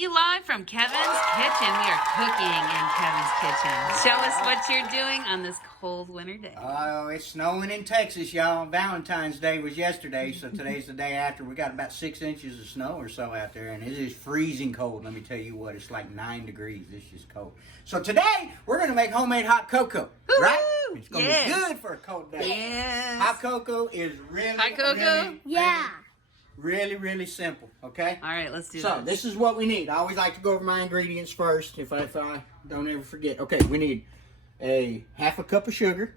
at you live from Kevin's kitchen. We are cooking in Kevin's kitchen. Show us what you're doing on this cold winter day. Oh, it's snowing in Texas, y'all. Valentine's Day was yesterday, so today's the day after. We got about 6 inches of snow or so out there, and it is freezing cold. Let me tell you what, it's like 9 degrees. It's just cold. So today, we're going to make homemade hot cocoa, right? It's going to be good for a cold day. Yes. Hot cocoa is really simple, okay? All right, let's do So this. this is what we need. I always like to go over my ingredients first if I don't ever forget. Okay, we need a half a cup of sugar.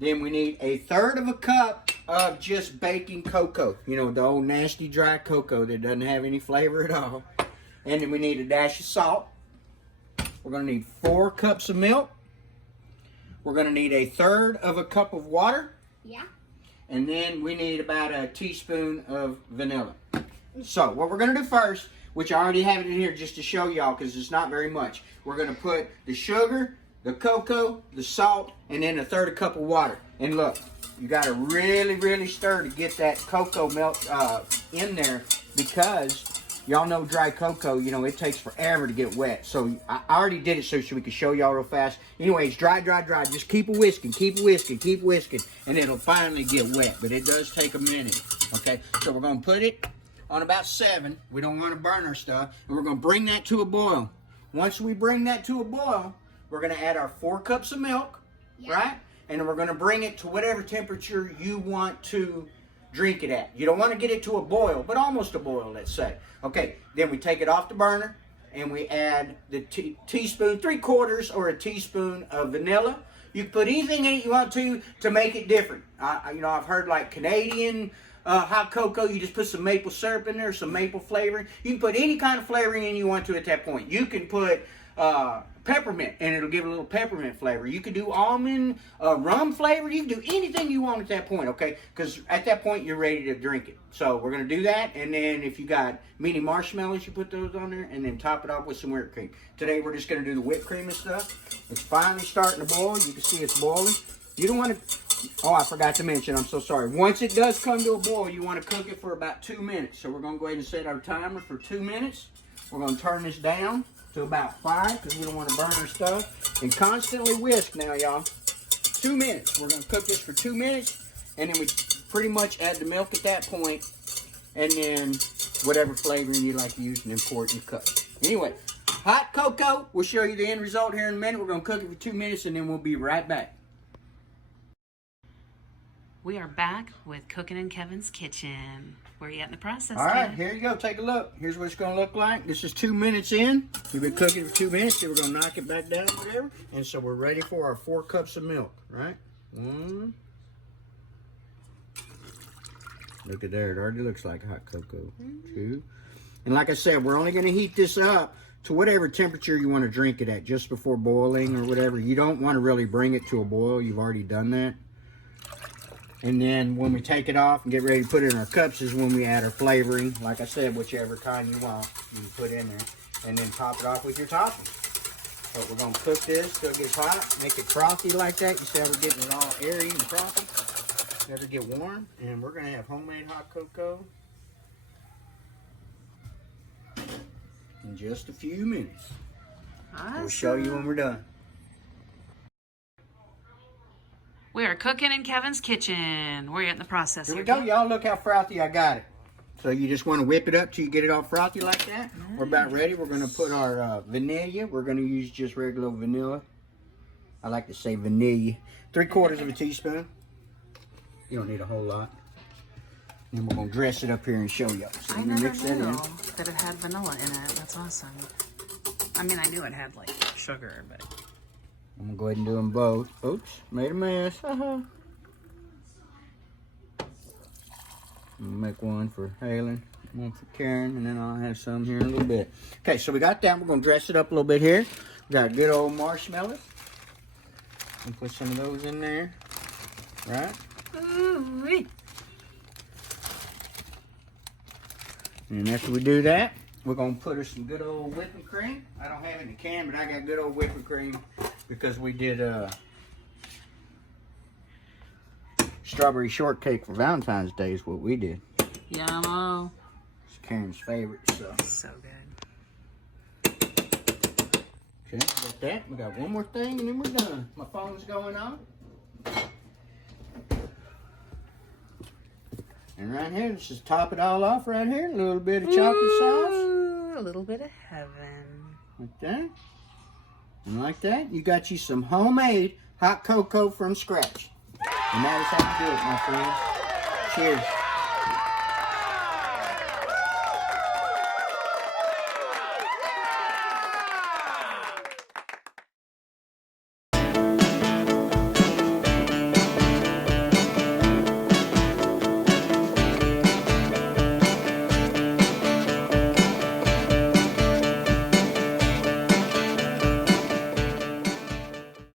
Then we need a third of a cup of just baking cocoa. You know, the old nasty dry cocoa that doesn't have any flavor at all. And then we need a dash of salt. We're going to need 4 cups of milk. We're going to need a third of a cup of water. Yeah. And then we need about a teaspoon of vanilla. So what we're going to do first, which I already have it in here just to show y'all because it's not very much. We're going to put the sugar, the cocoa, the salt, and then a third of a cup of water. And look, you got to really stir to get that cocoa melt in there because y'all know dry cocoa, you know, it takes forever to get wet. So I already did it so we could show y'all real fast. Anyways, dry. Just keep whisking, and it'll finally get wet. But it does take a minute, okay? So we're going to put it on about 7. We don't want to burn our stuff. And we're going to bring that to a boil. Once we bring that to a boil, we're going to add our 4 cups of milk, right? And then we're going to bring it to whatever temperature you want to drink it at. You don't want to get it to a boil, but almost a boil, let's say. Okay, then we take it off the burner and we add the teaspoon, 3/4 or a teaspoon of vanilla. You can put anything in it you want to make it different. You know, I've heard like Canadian hot cocoa, you just put some maple syrup in there, some maple flavoring. You can put any kind of flavoring in you want to at that point. You can put peppermint and it'll give it a little peppermint flavor. You could do almond rum flavor. You can do anything you want at that point, okay? Because at that point you're ready to drink it. So we're going to do that, and then if you got mini marshmallows, you put those on there, and then top it off with some whipped cream. Today we're just going to do the whipped cream and stuff. It's finally starting to boil. You can see it's boiling. You don't want to, oh, I forgot to mention, I'm so sorry. Once it does come to a boil, you want to cook it for about 2 minutes. So we're going to go ahead and set our timer for 2 minutes. We're going to turn this down to about 5 because we don't want to burn our stuff. And constantly whisk now, y'all. 2 minutes. We're going to cook this for 2 minutes. And then we pretty much add the milk at that point. And then whatever flavoring you like to use and then pour it in the cup. Anyway, hot cocoa. We'll show you the end result here in a minute. We're going to cook it for 2 minutes and then we'll be right back. We are back with Cooking in Kevin's kitchen. Where are you at in the process, All right, Kev? here you go. Take a look. Here's what it's going to look like. This is 2 minutes in. We've been cooking for 2 minutes. Then we're going to knock it back down, whatever. And so we're ready for our 4 cups of milk, right? 1. Look at there. It already looks like hot cocoa. 2. And like I said, we're only going to heat this up to whatever temperature you want to drink it at, just before boiling or whatever. You don't want to really bring it to a boil. You've already done that. And then when we take it off and get ready to put it in our cups is when we add our flavoring. Like I said, whichever kind you want, you can put in there. And then top it off with your topping. But we're going to cook this till it gets hot. Make it frothy like that. You see how we're getting it all airy and frothy? Let it get warm. And we're going to have homemade hot cocoa in just a few minutes. Awesome. We'll show you when we're done. We are cooking in Kevin's kitchen. Where are you at in the process? Here we go, y'all. Look how frothy I got it. So you just want to whip it up till you get it all frothy like that. We're about ready. We're going to put our vanilla. We're going to use just regular vanilla. I like to say vanilla. 3/4 of a teaspoon. You don't need a whole lot. And we're going to dress it up here and show you. So I never knew that it had vanilla in it. That's awesome. I mean, I knew it had like sugar, but... I'm going to go ahead and do them both. Oops, made a mess. I'm going to make one for Halen, one for Karen, and then I'll have some here in a little bit. Okay, so we got that. We're going to dress it up a little bit here. We got good old marshmallows. And put some of those in there. Right? Ooh-wee. And after we do that, we're going to put her some good old whipping cream. I don't have it in the can, but I got good old whipping cream because we did strawberry shortcake for Valentine's Day is what we did. Yummo. Karen's favorite, so. So good. Okay, got that. We got one more thing and then we're done. My phone's going on. And right here, let's just top it all off right here. A little bit of chocolate sauce. Ooh, a little bit of heaven. Like that. And like that, you got you some homemade hot cocoa from scratch. And that is how you do it, my friends. Cheers.